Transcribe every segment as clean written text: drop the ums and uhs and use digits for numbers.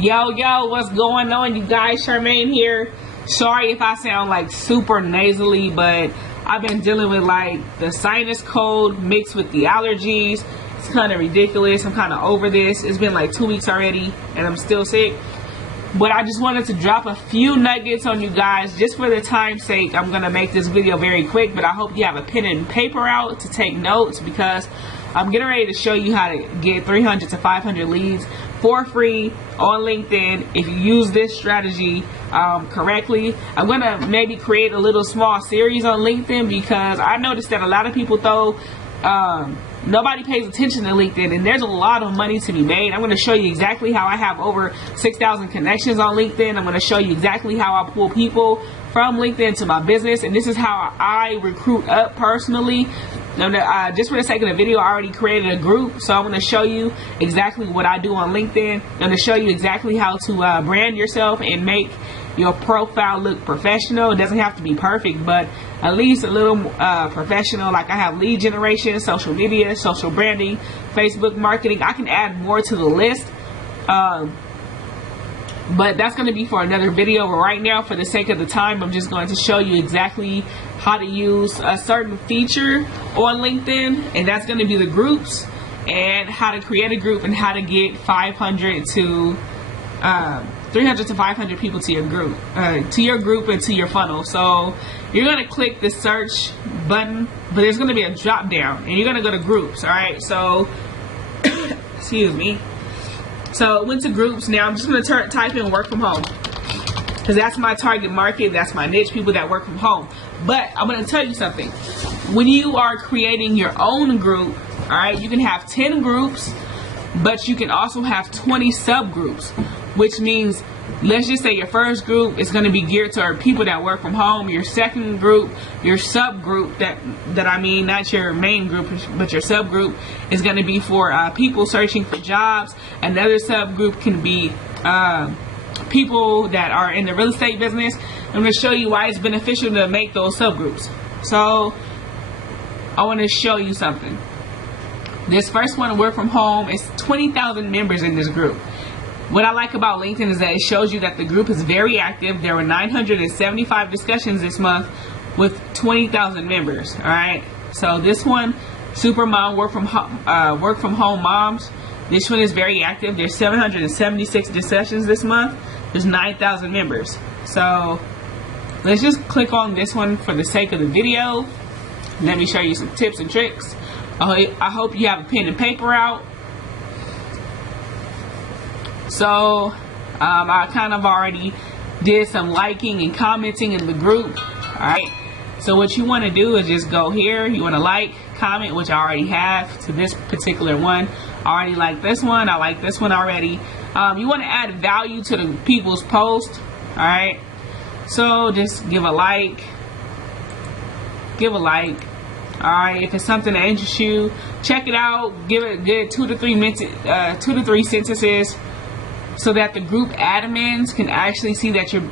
Yo, what's going on, you guys? Sharmine here. Sorry if I sound like super nasally, but I've been dealing with like the sinus cold mixed with the allergies. It's kind of ridiculous. I'm kind of over this. It's been like 2 weeks already and I'm still sick. But I just wanted to drop a few nuggets on you guys just for the time's sake. I'm going to make this video very quick, but I hope you have a pen and paper out to take notes, because I'm getting ready to show you how to get 300 to 500 leads for free on LinkedIn if you use this strategy correctly. I'm going to maybe create a little small series on LinkedIn, because I noticed that a lot of people nobody pays attention to LinkedIn, and there's a lot of money to be made. I'm going to show you exactly how I have over 6,000 connections on LinkedIn. I'm going to show you exactly how I pull people from LinkedIn to my business, and this is how I recruit up personally. Just for the sake of the video, I already created a group, so I'm going to show you exactly what I do on LinkedIn. I'm going to show you exactly how to brand yourself and make your profile look professional. It doesn't have to be perfect, but at least a little professional. Like I have lead generation, social media, social branding, Facebook marketing. I can add more to the list, but that's going to be for another video. But right now, for the sake of the time, I'm just going to show you exactly how to use a certain feature on LinkedIn, and that's going to be the groups, and how to create a group, and how to get 300 to 500 people to your group, and to your funnel. So you're going to click the search button, but there's going to be a drop down, and you're going to go to groups. All right, so excuse me. So went to groups. Now I'm just going to type in work from home, because that's my target market. That's my niche, people that work from home. But I'm going to tell you something. When you are creating your own group, all right, you can have 10 groups, but you can also have 20 subgroups, which means, let's just say your first group is going to be geared to people that work from home. Your second group, your subgroup, that I mean, not your main group, but your subgroup, is going to be for people searching for jobs. Another subgroup can be people that are in the real estate business. I'm going to show you why it's beneficial to make those subgroups. So I want to show you something. This first one, work from home, is 20,000 members in this group. What I like about LinkedIn is that it shows you that the group is very active. There were 975 discussions this month with 20,000 members. All right. So this one, Super Mom, work from home moms. This one is very active. There's 776 discussions this month. There's 9,000 members. So let's just click on this one for the sake of the video. Let me show you some tips and tricks. I hope you have a pen and paper out. So I kind of already did some liking and commenting in the group. Alright, so what you want to do is just go here. You want to like, comment, which I already have to this particular one. I already like this one. I like this one already. You want to add value to the people's post. Alright, so just give a like. Alright, if it's something that interests you, check it out. Give it a good 2 to 3 sentences, so that the group admins can actually see that you're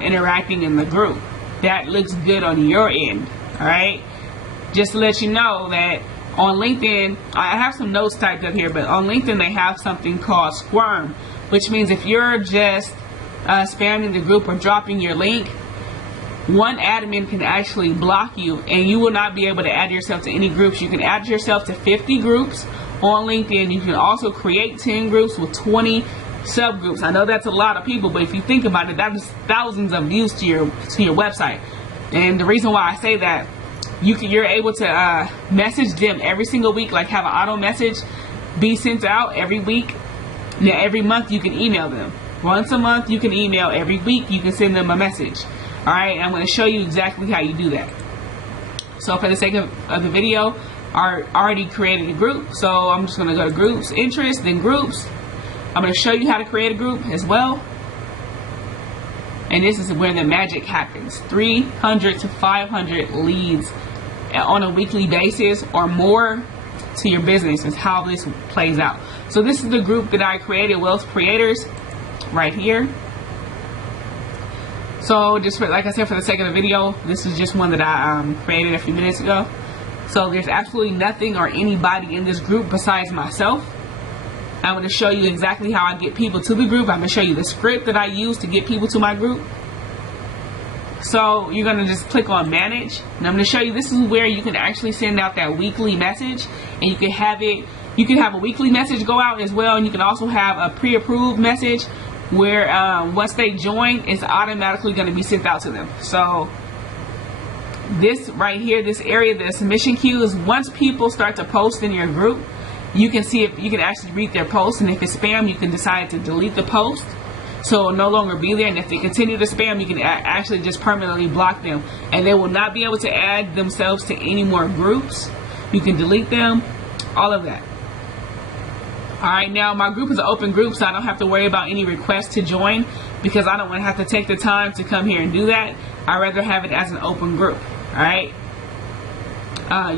interacting in the group. That looks good on your end. Alright, just to let you know that on LinkedIn, I have some notes typed up here, but on LinkedIn they have something called Squirm, which means if you're just spamming the group or dropping your link, one admin can actually block you, and you will not be able to add yourself to any groups. You can add yourself to 50 groups on LinkedIn. You can also create 10 groups with 20 subgroups. I know that's a lot of people, but if you think about it, that is thousands of views to your website. And the reason why I say that, you're able to message them every single week, like have an auto message be sent out every week. Now every month you can email them. Once a month you can email. Every week you can send them a message. Alright, I'm going to show you exactly how you do that. So for the sake of the video, I already created a group, so I'm just going to go to groups, interests, then groups. I'm going to show you how to create a group as well. And this is where the magic happens. 300 to 500 leads on a weekly basis or more to your business is how this plays out. So this is the group that I created, Wealth Creators, right here. So just for, like I said, for the sake of the video, this is just one that I created a few minutes ago. So there's absolutely nothing or anybody in this group besides myself. I'm going to show you exactly how I get people to the group. I'm going to show you the script that I use to get people to my group. So you're going to just click on manage, and I'm going to show you, this is where you can actually send out that weekly message, and you can have a weekly message go out as well, and you can also have a pre-approved message where once they join, it's automatically going to be sent out to them. So this right here, this area, the submission queue, is once people start to post in your group, you can see if you can actually read their post, and if it's spam, you can decide to delete the post, so it'll no longer be there. And if they continue to spam, you can actually just permanently block them, and they will not be able to add themselves to any more groups. You can delete them, all of that. Alright, now my group is an open group, so I don't have to worry about any requests to join, because I don't want to have to take the time to come here and do that. I'd rather have it as an open group. Alright,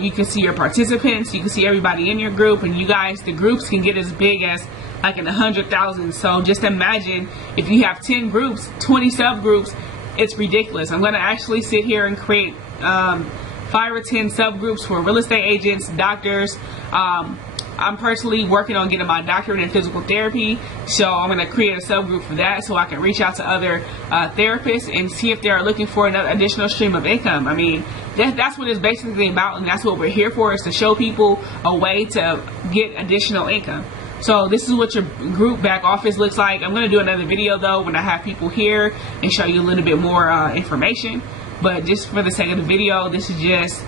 you can see your participants, you can see everybody in your group, and you guys, the groups can get as big as like in 100,000. So just imagine if you have 10 groups, 20 subgroups, it's ridiculous. I'm going to actually sit here and create 5 or 10 subgroups for real estate agents, doctors. I'm personally working on getting my doctorate in physical therapy, so I'm going to create a subgroup for that so I can reach out to other therapists and see if they're looking for another additional stream of income. I mean, that's what it's basically about, and that's what we're here for, is to show people a way to get additional income. So this is what your group back office looks like. I'm going to do another video though when I have people here and show you a little bit more information, but just for the sake of the video, this is just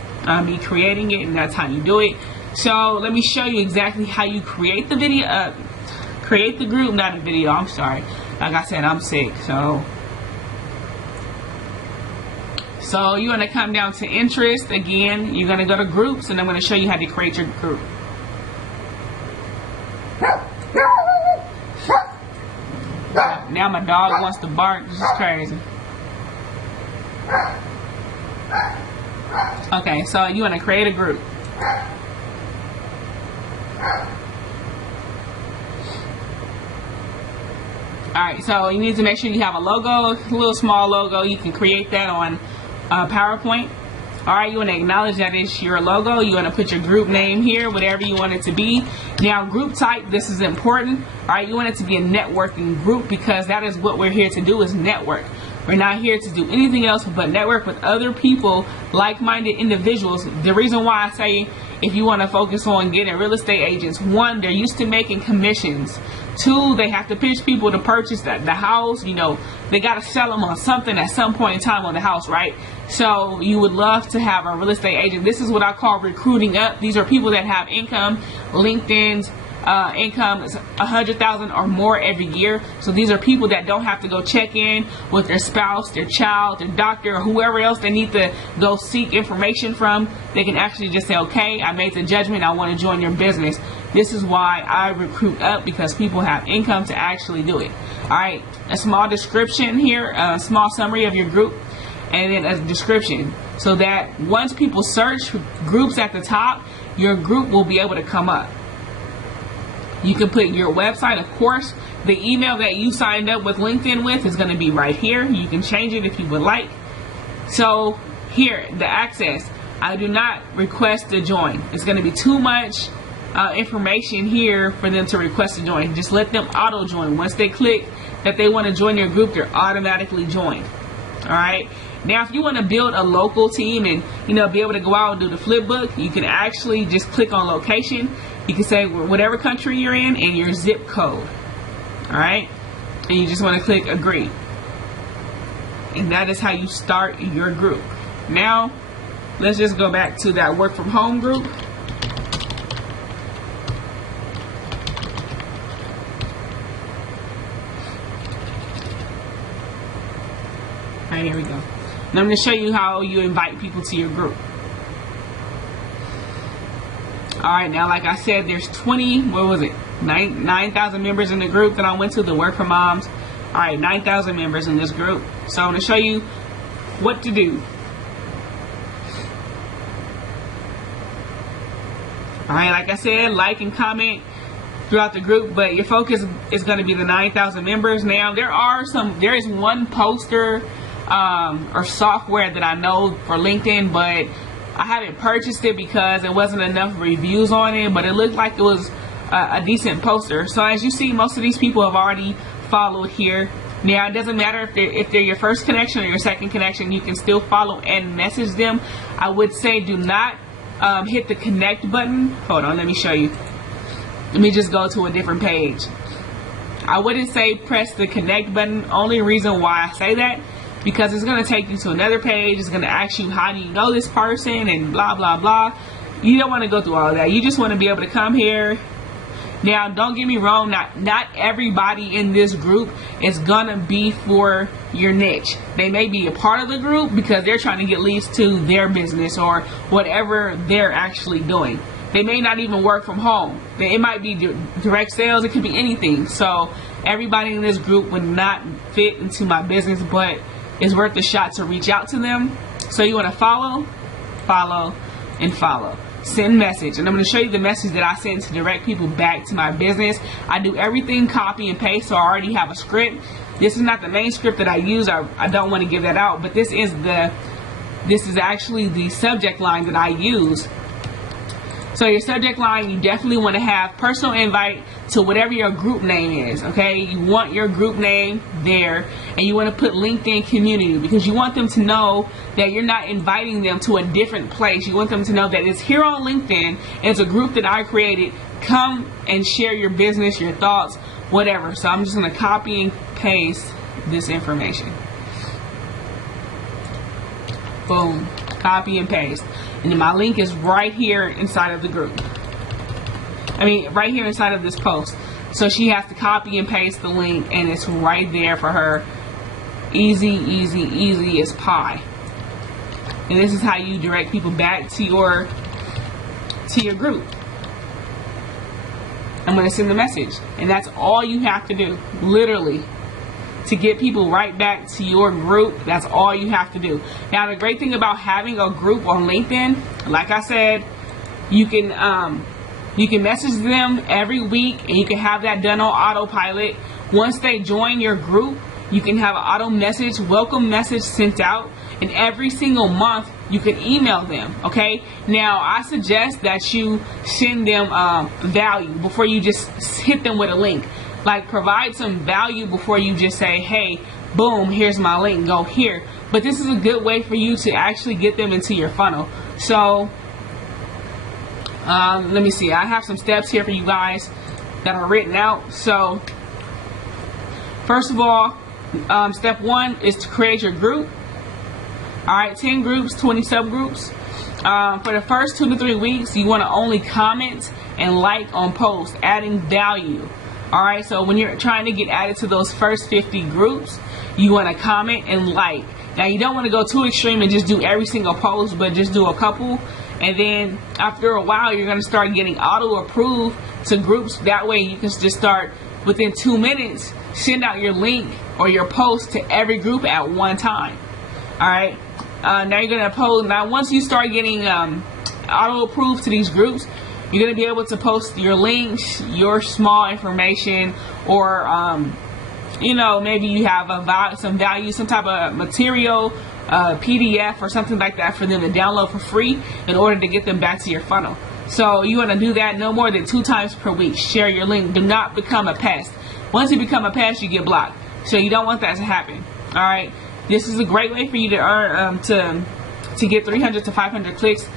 me creating it, and that's how you do it. So let me show you exactly how you create the video, create the group, not a video, I'm sorry. Like I said, I'm sick, so you're going to come down to interest. Again, you're going to go to groups, and I'm going to show you how to create your group. Now my dog wants to bark. This is crazy. Okay, so you want to create a group. Alright, so you need to make sure you have a logo, a little small logo. You can create that on PowerPoint. Alright, you want to acknowledge that it's your logo. You want to put your group name here, whatever you want it to be. Now, group type, this is important. Alright, you want it to be a networking group, because that is what we're here to do, is network. We're not here to do anything else but network with other people, like-minded individuals. The reason why I say if you want to focus on getting real estate agents, 1, they're used to making commissions. 2, they have to pitch people to purchase the house. You know, they got to sell them on something at some point in time on the house, right? So you would love to have a real estate agent. This is what I call recruiting up. These are people that have income. LinkedIn's income is 100,000 or more every year. So these are people that don't have to go check in with their spouse, their child, their doctor, or whoever else they need to go seek information from. They can actually just say, okay, I made the judgment, I want to join your business. This is why I recruit up, because people have income to actually do it. Alright, a small description here, a small summary of your group, and then a description, so that once people search groups at the top, your group will be able to come up. You can put your website, of course. The email that you signed up with LinkedIn with is going to be right here. You can change it if you would like. So here, the access. I do not request to join. It's going to be too much information here for them to request to join. Just let them auto join. Once they click that they want to join your group, they're automatically joined. Alright. Now, if you want to build a local team and, you know, be able to go out and do the flip book, you can actually just click on location. You can say whatever country you're in and your zip code. Alright? And you just want to click agree. And that is how you start your group. Now, let's just go back to that work from home group. Alright, here we go. Now I'm going to show you how you invite people to your group. Alright, now like I said, there's 9,000 members in the group that I went to, the Work for Moms. Alright, 9,000 members in this group. So I'm going to show you what to do. Alright, like I said, like and comment throughout the group, but your focus is going to be the 9,000 members. Now, there is one poster or software that I know for LinkedIn, but I haven't purchased it because there wasn't enough reviews on it, but it looked like it was a decent poster. So as you see, most of these people have already followed here. Now, it doesn't matter if they're your first connection or your second connection, you can still follow and message them. I would say do not hit the connect button. Hold on, let me show you. Let me just go to a different page. I wouldn't say press the connect button. Only reason why I say that, because it's going to take you to another page. It's going to ask you, how do you know this person, and blah blah blah. You don't want to go through all of that. You just want to be able to come here. Now, don't get me wrong, not everybody in this group is gonna be for your niche. They may be a part of the group because they're trying to get leads to their business or whatever they're actually doing. They may not even work from home. It might be direct sales. It could be anything. So everybody in this group would not fit into my business, but it's worth a shot to reach out to them. So you want to follow, follow, and follow. Send message, and I'm going to show you the message that I send to direct people back to my business. I do everything copy and paste, so I already have a script. This is not the main script that I use. I don't want to give that out, but this is actually the subject line that I use. So your subject line, you definitely want to have personal invite to whatever your group name is, okay? You want your group name there, and you want to put LinkedIn community, because you want them to know that you're not inviting them to a different place. You want them to know that it's here on LinkedIn. It's a group that I created. Come and share your business, your thoughts, whatever. So I'm just going to copy and paste this information. Boom. Copy and paste. And then my link is right here inside of the group. Right here inside of this post. So she has to copy and paste the link, and it's right there for her. Easy, easy, easy as pie. And this is how you direct people back to your group. I'm going to send the message. And that's all you have to do. Literally. To get people right back to your group, that's all you have to do. Now, the great thing about having a group on LinkedIn, like I said, you can message them every week, and you can have that done on autopilot. Once they join your group, you can have an auto message, welcome message sent out, and every single month you can email them. Okay, now I suggest that you send them value before you just hit them with a link. Like, provide some value before you just say, hey, boom, here's my link, go here. But this is a good way for you to actually get them into your funnel. So let me see, I have some steps here for you guys that are written out. So first of all, step 1 is to create your group. Alright, 10 groups, 20 subgroups. For the first 2 to 3 weeks, you want to only comment and like on posts, adding value. Alright, so when you're trying to get added to those first 50 groups, you want to comment and like. Now, you don't want to go too extreme and just do every single post, but just do a couple. And then after a while, you're going to start getting auto-approved to groups. That way, you can just start within 2 minutes, send out your link or your post to every group at one time. Alright, now you're going to post. Now, once you start getting auto-approved to these groups, you're going to be able to post your links, your small information, or, maybe you have some value, some type of material, PDF or something like that for them to download for free in order to get them back to your funnel. So you want to do that no more than 2 times per week. Share your link. Do not become a pest. Once you become a pest, you get blocked. So you don't want that to happen. All right. This is a great way for you to earn, to get 300 to 500 clicks.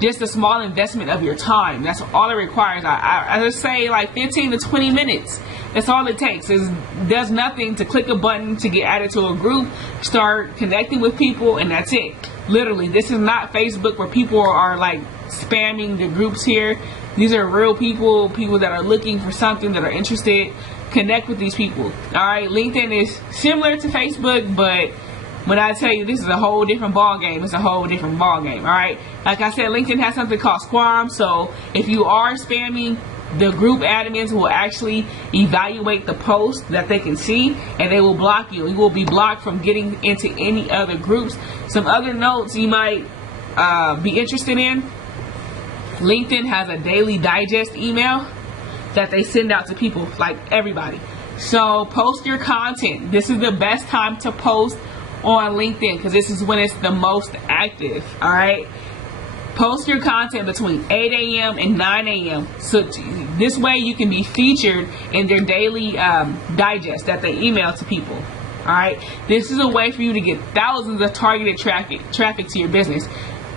Just a small investment of your time. That's all it requires. I just say like 15 to 20 minutes. That's all it takes. It does nothing to click a button to get added to a group, start connecting with people, and that's it. Literally, this is not Facebook where people are like spamming the groups here. These are real people that are looking for something, that are interested. Connect with these people. All right, LinkedIn is similar to Facebook, but when I tell you, this is a whole different ball game. It's a whole different ball game. All right. Like I said, LinkedIn has something called Squam. So if you are spamming, the group admins will actually evaluate the post that they can see, and they will block you. You will be blocked from getting into any other groups. Some other notes you might be interested in. LinkedIn has a daily digest email that they send out to people, like everybody. So post your content. This is the best time to post on LinkedIn, because this is when it's the most active. All right, Post your content between 8 a.m. and 9 a.m. So this way you can be featured in their daily digest that they email to people. Alright, this is a way for you to get thousands of targeted traffic to your business.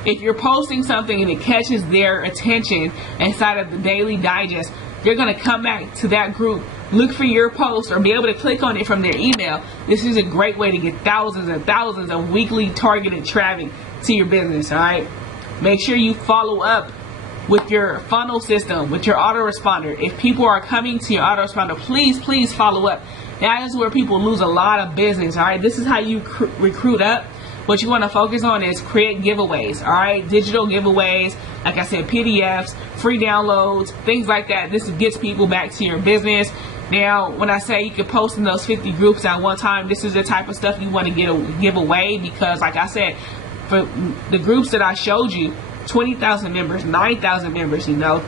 If you're posting something and it catches their attention inside of the daily digest, they're going to come back to that group, look for your post, or be able to click on it from their email. This is a great way to get thousands and thousands of weekly targeted traffic to your business. Alright, make sure you follow up with your funnel system, with your autoresponder. If people are coming to your autoresponder, please follow up. That is where people lose a lot of business. Alright, this is how you recruit up. What you want to focus on is create giveaways. Alright, digital giveaways, like I said, PDFs, free downloads, things like that. This gets people back to your business. Now, when I say you can post in those 50 groups at one time, this is the type of stuff you want to give away, because like I said, for the groups that I showed you, 20,000 members, 9,000 members, you know,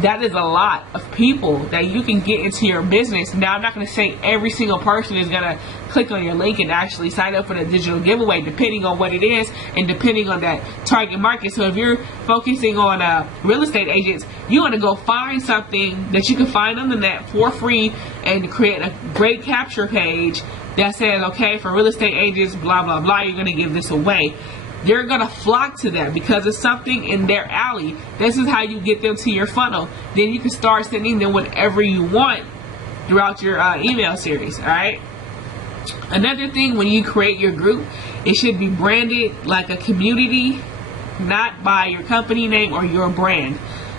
that is a lot of people that you can get into your business. Now, I'm not going to say every single person is going to click on your link and actually sign up for the digital giveaway, depending on what it is and depending on that target market. So if you're focusing on real estate agents, you want to go find something that you can find on the net for free and create a great capture page that says, okay, for real estate agents, blah, blah, blah, you're going to give this away. They're going to flock to that because it's something in their alley. This is how you get them to your funnel. Then you can start sending them whatever you want throughout your email series. Alright. Another thing, when you create your group, it should be branded like a community, not by your company name or your brand.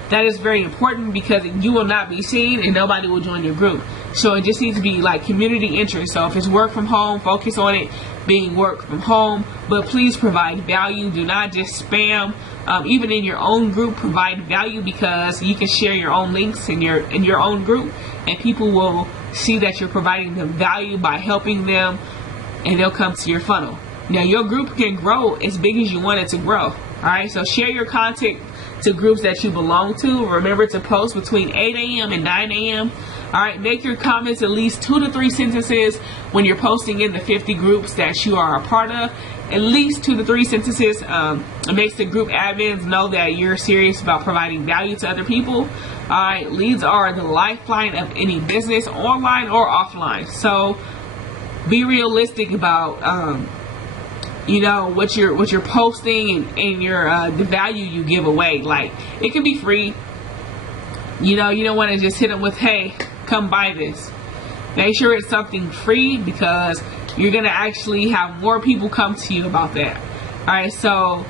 That is very important because you will not be seen and nobody will join your group. So it just needs to be like community interest. So if it's work from home, focus on it being work from home, but please provide value. Do not just spam. Even in your own group, provide value, because you can share your own links in your own group and people will see that you're providing them value by helping them, and they'll come to your funnel. Now, your group can grow as big as you want it to grow. Alright, so share your content to groups that you belong to. Remember to post between 8 a.m. and 9 a.m. Alright, make your comments at least 2 to 3 sentences when you're posting in the 50 groups that you are a part of. At least 2 to 3 sentences. It makes the group admins know that you're serious about providing value to other people. Alright, leads are the lifeline of any business, online or offline. So be realistic about you know, what you're posting and your the value you give away. Like, it can be free. You know, you don't want to just hit them with, hey, come buy this. Make sure it's something free, because you're gonna actually have more people come to you about that. Alright, so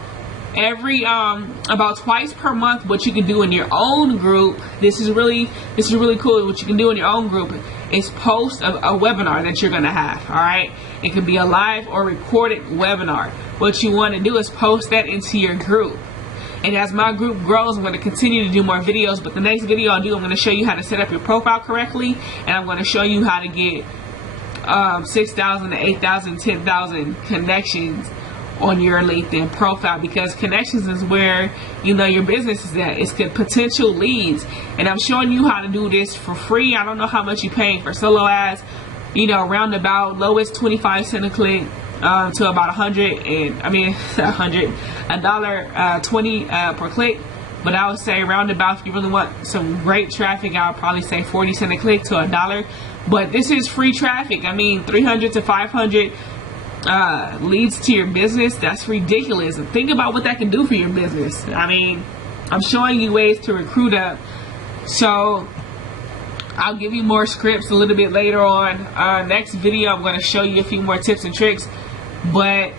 every about twice per month, what you can do in your own group, this is really cool. What you can do in your own group is post a webinar that you're gonna have. Alright, it could be a live or recorded webinar. What you want to do is post that into your group. And as my group grows, I'm going to continue to do more videos. But the next video I'll do, I'm going to show you how to set up your profile correctly. And I'm going to show you how to get 6,000 to 8,000, 10,000 connections on your LinkedIn profile. Because connections is where, you know, your business is at. It's potential leads. And I'm showing you how to do this for free. I don't know how much you're paying for solo ads. You know, around about lowest 25 cents a click. To about $1.20 per click. But I would say roundabout, if you really want some great traffic, I would probably say 40 cents a click to $1. But this is free traffic. I mean, 300 to 500 leads to your business. That's ridiculous. And think about what that can do for your business. I mean, I'm showing you ways to recruit up. So I'll give you more scripts a little bit later on. Next video, I'm going to show you a few more tips and tricks. But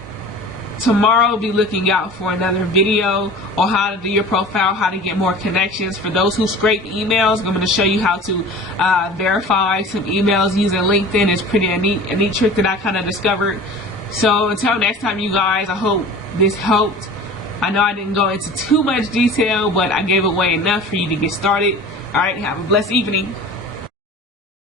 tomorrow, I'll be looking out for another video on how to do your profile, how to get more connections. For those who scrape emails, I'm going to show you how to verify some emails using LinkedIn. It's a neat trick that I kind of discovered. So until next time, you guys, I hope this helped. I know I didn't go into too much detail, but I gave away enough for you to get started. Alright, have a blessed evening.